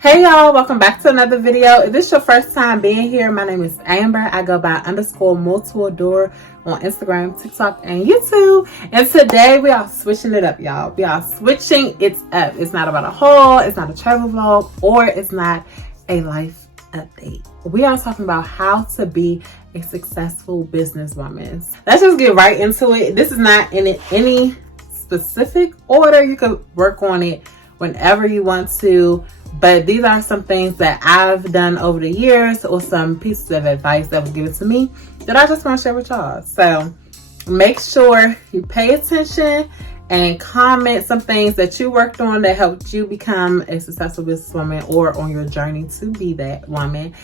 Hey y'all, welcome back to another video. If this is your first time being here, my name is Amber. I go by _multiador on Instagram, TikTok, and YouTube. And today we are switching it up, y'all. We are switching it up. It's not about a haul, it's not a travel vlog, or it's not a life update. We are talking about how to be a successful businesswoman. Let's just get right into it. This is not in any specific order. You could work on it whenever you want to. But these are some things that I've done over the years, or some pieces of advice that was given to me that I just want to share with y'all. So make sure you pay attention and comment some things that you worked on that helped you become a successful businesswoman or on your journey to be that woman.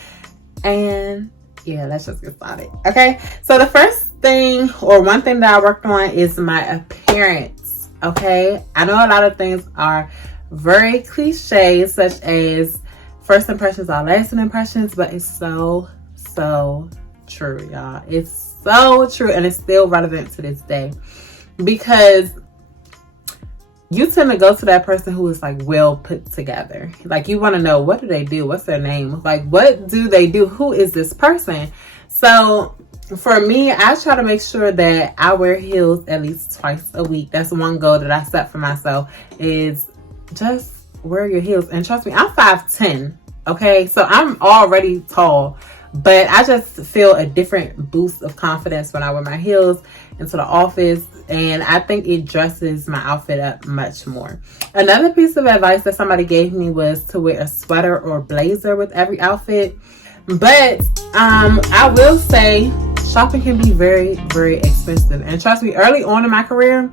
And yeah, let's just get started. Okay, so the first thing, or one thing that I worked on, is my appearance. Okay, I know a lot of things are very cliche, such as first impressions are lasting impressions, but it's so true, y'all. It's so true, and it's still relevant to this day, because you tend to go to that person who is like well put together. Like, you want to know, what do they do? What's their name? Like, what do they do? Who is this person? So for me, I try to make sure that I wear heels at least twice a week. That's one goal that I set for myself, is just wear your heels. And trust me, I'm 5'10", okay? So I'm already tall, but I just feel a different boost of confidence when I wear my heels into the office, and I think it dresses my outfit up much more. Another piece of advice that somebody gave me was to wear a sweater or blazer with every outfit. But I will say shopping can be very, very expensive. And trust me, early on in my career,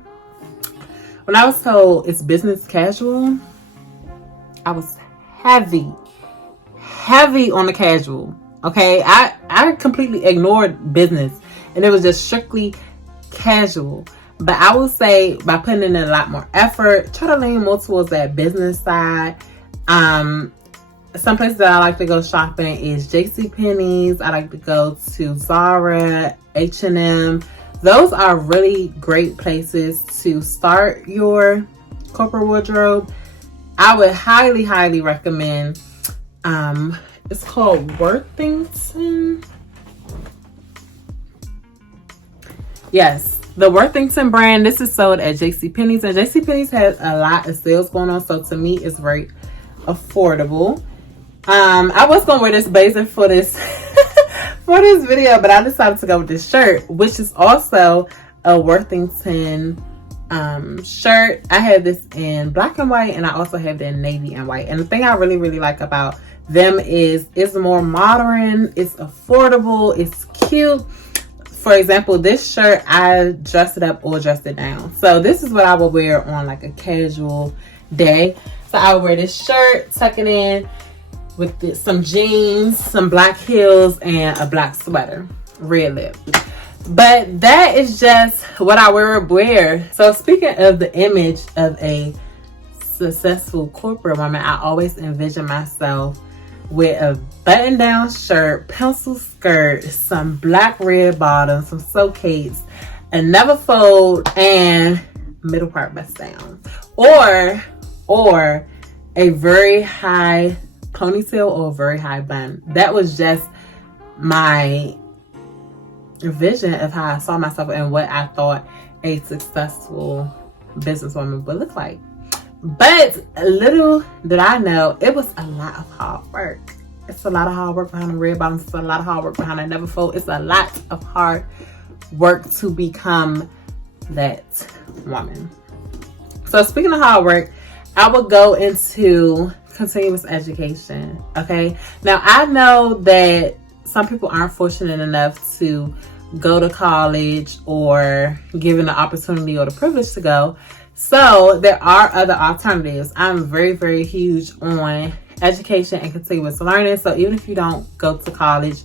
when I was told it's business casual, I was heavy on the casual. Okay, I completely ignored business, and it was just strictly casual. But I will say, by putting in a lot more effort, try to lean more towards that business side. Some places that I like to go shopping is JCPenney's. I like to go to Zara, H&M. Those are really great places to start your corporate wardrobe. I would highly recommend, it's called Worthington. Yes, the Worthington brand. This is sold at JCPenney's, and JCPenney's has a lot of sales going on, so to me it's very affordable. I was gonna wear this blazer for this for this video, but I decided to go with this shirt, which is also a Worthington shirt. I have this in black and white, and I also have it in navy and white. And the thing I really like about them is it's more modern, it's affordable, it's cute. For example, this shirt, I dressed it up or dressed it down. So this is what I would wear on like a casual day. So I would wear this shirt, tuck it in with some jeans, some black heels, and a black sweater, red lip. But that is just what I wear. So speaking of the image of a successful corporate woman, I always envision myself with a button-down shirt, pencil skirt, some black red bottoms, some soakettes, a never fold, and middle part bust down, or a very high ponytail or a very high bun. That was just my vision of how I saw myself and what I thought a successful businesswoman would look like. But little did I know, it was a lot of hard work. It's a lot of hard work behind the red bottoms. It's a lot of hard work behind the never fold. It's a lot of hard work to become that woman. So speaking of hard work, I would go into continuous education. Okay, now I know that some people aren't fortunate enough to go to college or given the opportunity or the privilege to go. So there are other alternatives. I'm very huge on education and continuous learning. So even if you don't go to college,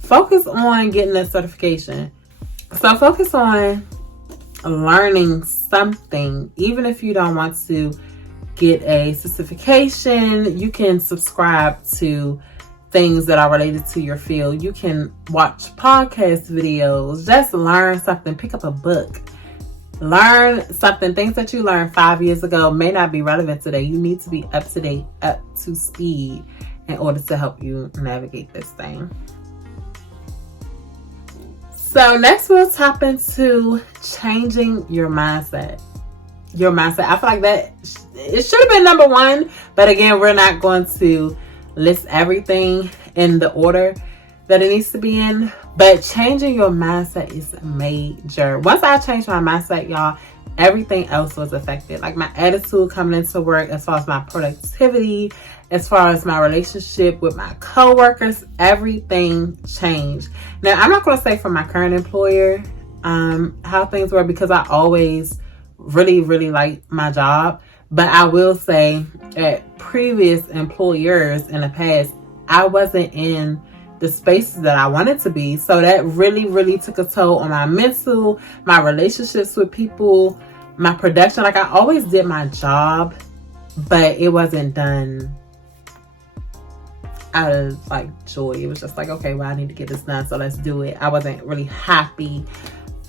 focus on getting a certification. So focus on learning something. Even if you don't want to get a certification, you can subscribe to things that are related to your field. You can watch podcast videos, just learn something, pick up a book. learn something. Things that you learned 5 years ago may not be relevant today. You need to be up to date, up to speed in order to help you navigate this thing. So next we'll tap into changing your mindset. Your mindset. I feel like that it should have been number one, but again, we're not going to list everything in the order that it needs to be in, but changing your mindset is major. Once I changed my mindset, y'all, everything else was affected. Like my attitude coming into work, as far as my productivity, as far as my relationship with my coworkers, everything changed. Now, I'm not going to say for my current employer how things were, because I always really liked my job, but I will say at previous employers in the past, I wasn't in the spaces that I wanted to be. So that really took a toll on my mental, my relationships with people, my production. Like I always did my job, but it wasn't done out of like joy. It was just like, okay, well, I need to get this done, so let's do it. I wasn't really happy.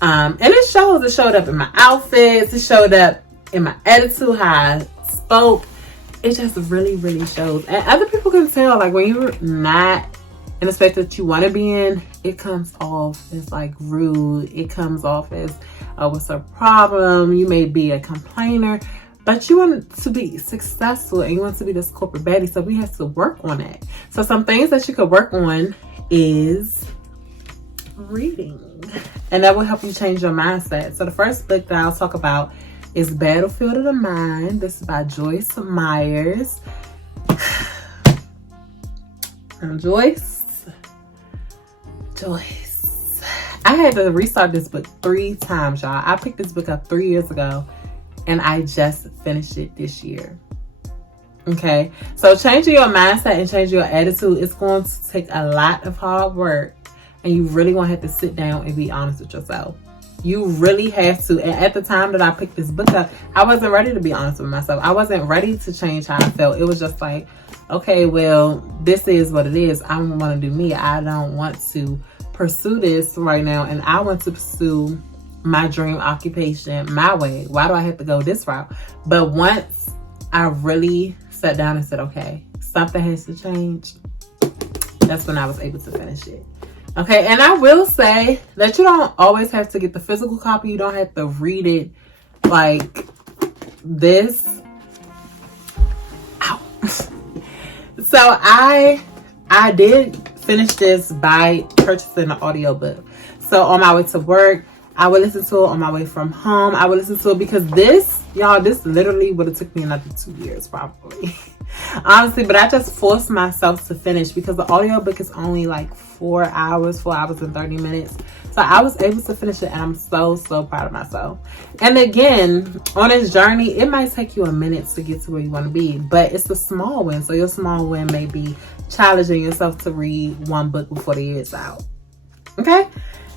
And it showed up in my outfits, it showed up in my attitude, how I spoke. It just really shows. And other people can tell, like when you're not in the space that you want to be in, it comes off as like rude. It comes off as, what's a problem? You may be a complainer, but you want to be successful and you want to be this corporate baddie. So we have to work on it. So some things that you could work on is reading, and that will help you change your mindset. So the first book that I'll talk about is Battlefield of the Mind. This is by Joyce Myers. And Joyce. I had to restart this book 3 times, y'all. I picked this book up 3 years ago, and I just finished it this year. Okay, so changing your mindset and changing your attitude is going to take a lot of hard work, and you really want to have to sit down and be honest with yourself. You really have to. And at the time that I picked this book up, I wasn't ready to be honest with myself. I wasn't ready to change how I felt. It was just like, okay, well, this is what it is. I want to do me. I don't want to pursue this right now, and I want to pursue my dream occupation my way. Why do I have to go this route? But once I really sat down and said, okay, something has to change, that's when I was able to finish it. Okay, and I will say that you don't always have to get the physical copy. You don't have to read it like this. Ow. So I did finish this by purchasing an audiobook. So on my way to work, I would listen to it. On my way from home, I would listen to it, because this, y'all, this literally would have took me another 2 years probably. Honestly, but I just forced myself to finish because the audiobook is only like 4 hours and 30 minutes. So I was able to finish it, and I'm so proud of myself. And again, on this journey, it might take you a minute to get to where you want to be, but it's a small win. So your small win may be challenging yourself to read 1 book before the year is out. Okay?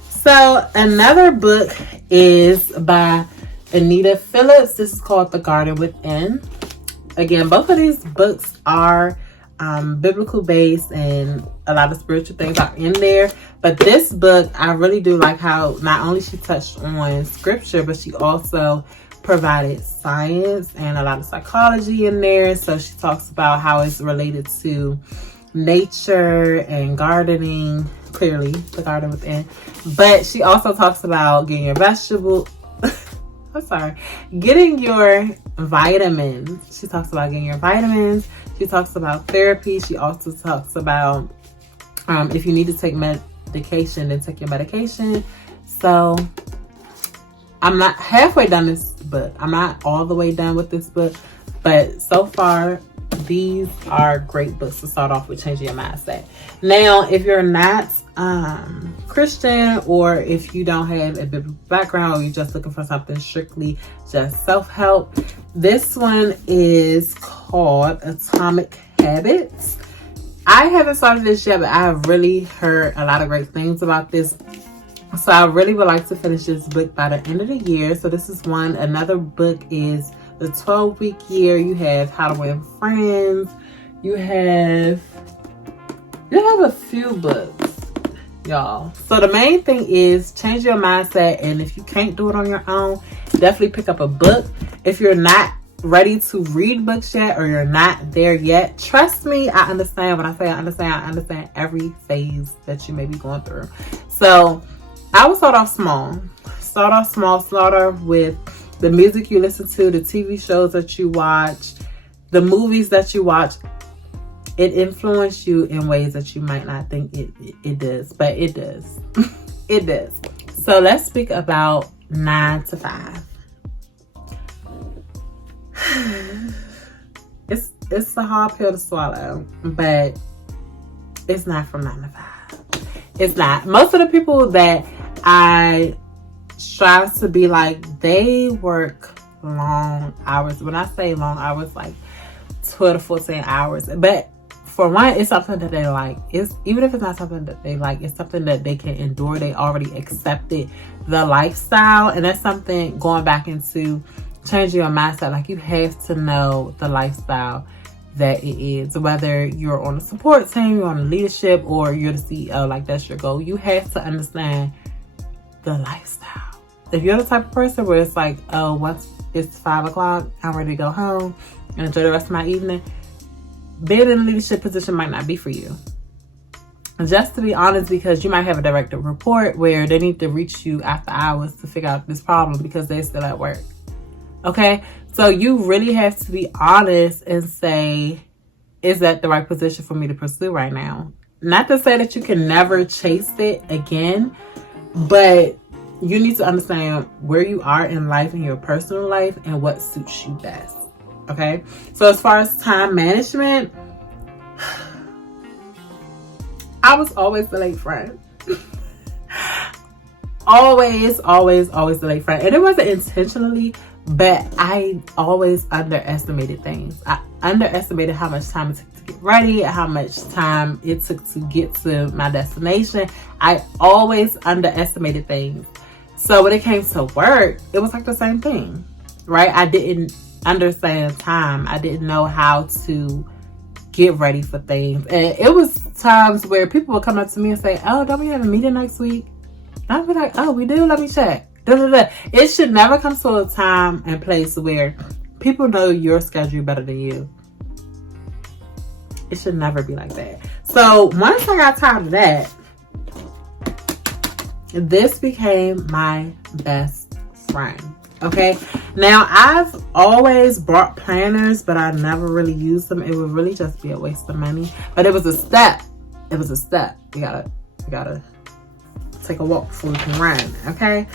So another book is by Anita Phillips. This is called The Garden Within. Again, both of these books are biblical based, and a lot of spiritual things are in there. But this book, I really do like how not only she touched on scripture, but she also provided science and a lot of psychology in there. So she talks about how it's related to nature and gardening, clearly the garden within. But she also talks about getting your getting your vitamins. She talks about getting your vitamins. She talks about therapy. She also talks about if you need to take medication, then take your medication. So I'm not halfway done this book. I'm not all the way done with this book, but so far these are great books to start off with changing your mindset. Now, if you're not Christian, or if you don't have a biblical background, or you're just looking for something strictly just self-help, this one is called Atomic Habits. I haven't started this yet, but I have really heard a lot of great things about this. So I really would like to finish this book by the end of the year. So this is one. Another book is The 12-Week Year. You have How to Win Friends. You have a few books, y'all. So the main thing is change your mindset, and if you can't do it on your own, definitely pick up a book. If you're not ready to read books yet, or you're not there yet, trust me, I understand. When I say I understand every phase that you may be going through. So I would start off small. Start off with the music you listen to, the TV shows that you watch, the movies that you watch. It influences you in ways that you might not think it does, but it does. It does. So let's speak about 9 to 5. It's a hard pill to swallow, but it's not from 9 to 5. It's not. Most of the people that I strive to be like, they work long hours. When I say long hours, like 12 to 14 hours. But for one, it's something that they like. It's even if it's not something that they like, it's something that they can endure. They already accepted the lifestyle, and that's something going back into changing your mindset. Like, you have to know the lifestyle that it is. Whether you're on a support team, you're on a leadership, or you're the CEO, like that's your goal. You have to understand the lifestyle. If you're the type of person where it's like, oh, once it's 5 o'clock, I'm ready to go home and enjoy the rest of my evening, being in a leadership position might not be for you. Just to be honest, because you might have a direct report where they need to reach you after hours to figure out this problem because they're still at work. Okay? So you really have to be honest and say, is that the right position for me to pursue right now? Not to say that you can never chase it again, but you need to understand where you are in life, in your personal life, and what suits you best. Okay? So as far as time management, I was always the late friend. always the late friend. And it wasn't intentionally, but I always underestimated things. I underestimated how much time it took to get ready, how much time it took to get to my destination. I always underestimated things. So when it came to work, it was like the same thing, right? I didn't understand time. I didn't know how to get ready for things. And it was times where people would come up to me and say, oh, don't we have a meeting next week? And I'd be like, oh, we do? Let me check. It should never come to a time and place where people know your schedule better than you. It should never be like that. So once I got tired of that, this became my best friend. Okay, now I've always bought planners, but I never really used them. It would really just be a waste of money. But it was a step. It was a step. You gotta take a walk before you can run. Okay,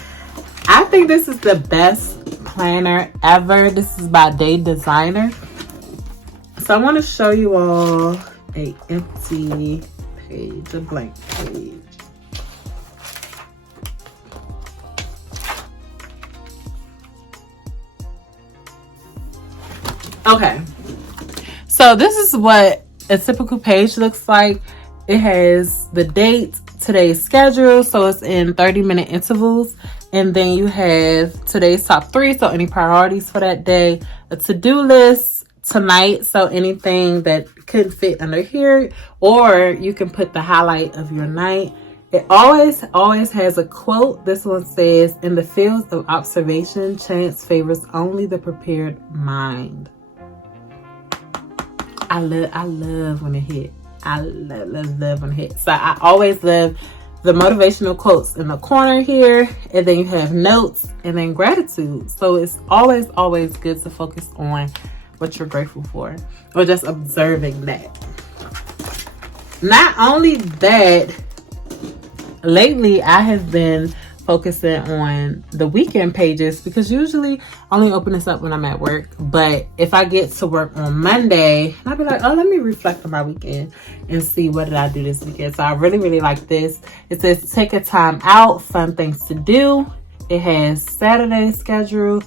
I think this is the best planner ever. This is by Day Designer. So I want to show you all a empty page, a blank page. Okay, so this is what a typical page looks like. It has the date, today's schedule, so it's in 30-minute intervals. And then you have today's top 3, so any priorities for that day. A to-do list tonight, so anything that could fit under here. Or you can put the highlight of your night. It always has a quote. This one says, in the fields of observation, chance favors only the prepared mind. I love when it hit. I love when it hit. So I always love the motivational quotes in the corner here, and then you have notes and then gratitude. So it's always good to focus on what you're grateful for, or just observing that. Not only that, lately I have been focusing on the weekend pages, because usually I only open this up when I'm at work. But if I get to work on Monday, I'll be like, oh, let me reflect on my weekend and see what did I do this weekend. So I really like this. It says take a time out, fun things to do. It has Saturday schedule,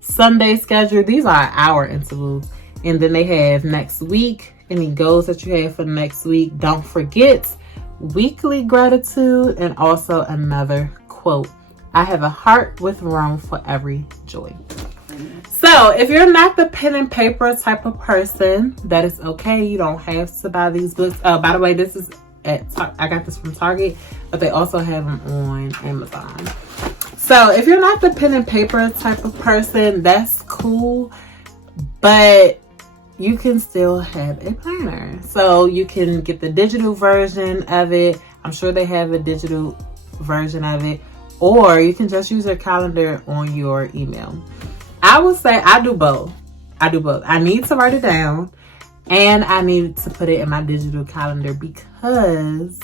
Sunday schedule. These are hour intervals. And then they have next week, any goals that you have for the next week. Don't forget weekly gratitude, and also another quote. I have a heart with room for every joy. So if you're not the pen and paper type of person, that is okay. You don't have to buy these books. By the way, this is I got this from Target, but they also have them on Amazon. So if you're not the pen and paper type of person, that's cool, but you can still have a planner. So you can get the digital version of it. I'm sure they have a digital version of it, or you can just use your calendar on your email. I would say I do both. I need to write it down, and I need to put it in my digital calendar because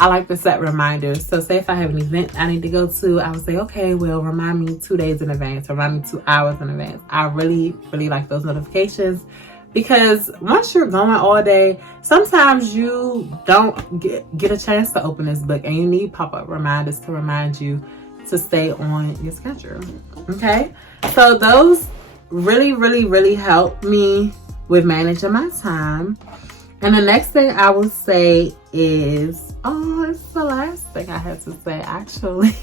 I like to set reminders. So say if I have an event I need to go to, I would say, okay, well, remind me 2 days in advance, remind me 2 hours in advance. I really, really like those notifications because once you're going all day, sometimes you don't get a chance to open this book, and you need pop-up reminders to remind you to stay on your schedule. Okay, so those really, really, really help me with managing my time. And the next thing I would say is, it's the last thing I have to say actually.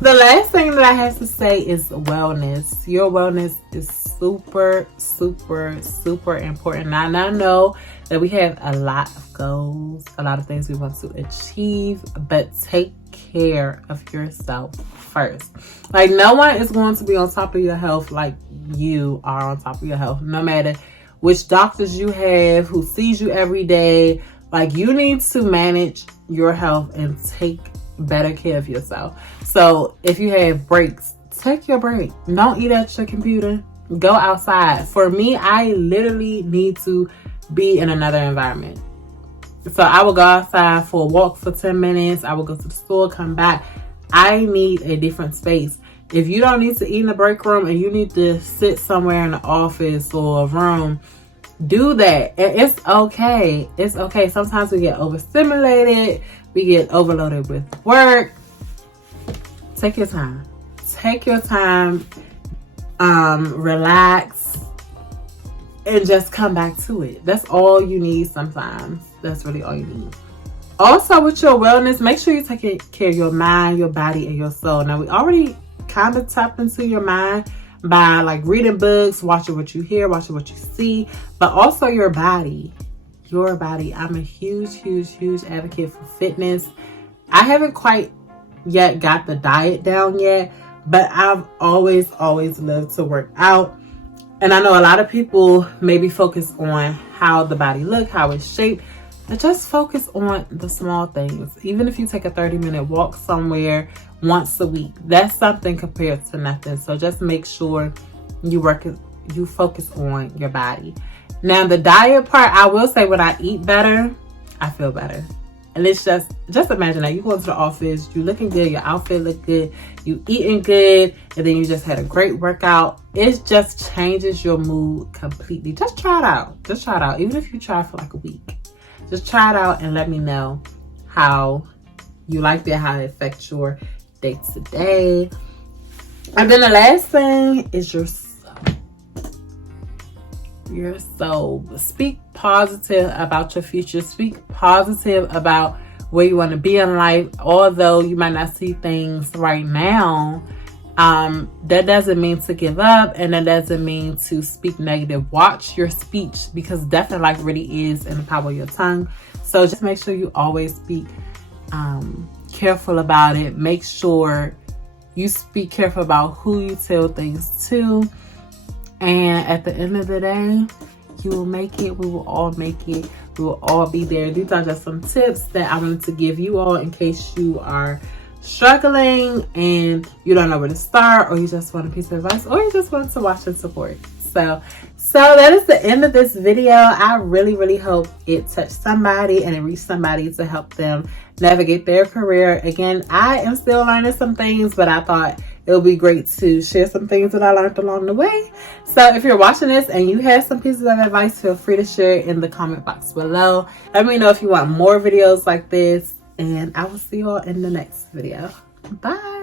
The last thing that I have to say is wellness. Your wellness is super, super, super important. Now, and I know that we have a lot of goals, a lot of things we want to achieve, but take care of yourself first. Like, no one is going to be on top of your health like you are on top of your health, no matter which doctors you have, who sees you every day. Like, you need to manage your health and take better care of yourself. So if you have breaks, take your break. Don't eat at your computer. Go outside. For me, I literally need to be in another environment. So I will go outside for a walk for 10 minutes. I will go to the store, come back. I need a different space. If you don't need to eat in the break room and you need to sit somewhere in the office or a room, do that. And it's okay. It's okay. Sometimes we get overstimulated. We get overloaded with work. Take your time. Take your time. Relax. And just come back to it. That's all you need sometimes. That's really all you need. Also, with your wellness, make sure you take care of your mind, your body, and your soul. Now, we already kind of tap into your mind by like reading books, watching what you hear, watching what you see, but also your body. Your body. I'm a huge, huge, huge advocate for fitness. I haven't quite yet got the diet down yet, but I've always loved to work out. And I know a lot of people maybe focus on how the body look, how it's shaped, but just focus on the small things. Even if you take a 30-minute walk somewhere once a week, that's something compared to nothing. So just make sure you focus on your body. Now, the diet part, I will say when I eat better, I feel better. And it's just imagine that you go into the office, you looking good, your outfit look good, you eating good, and then you just had a great workout. It just changes your mood completely. Just try it out. Just try it out. Even if you try for like a week. Just try it out and let me know how you like it, how it affects your day-to-day. And then the last thing is your soul. Speak positive about your future. Speak positive about where you want to be in life. Although you might not see things right now, that doesn't mean to give up, and that doesn't mean to speak negative. Watch your speech, because death and life really is in the power of your tongue. So just make sure you always speak careful about it. Make sure you speak careful about who you tell things to. And at the end of the day, you will make it. We will all make it. We will all be there. These are just some tips that I wanted to give you all in case you are struggling and you don't know where to start, or you just want a piece of advice, or you just want to watch and support. So that is the end of this video. I really, really hope it touched somebody and it reached somebody to help them navigate their career. Again, I am still learning some things, but I thought it would be great to share some things that I learned along the way. So if you're watching this and you have some pieces of advice, feel free to share it in the comment box below. Let me know if you want more videos like this, and I will see you all in the next video. Bye.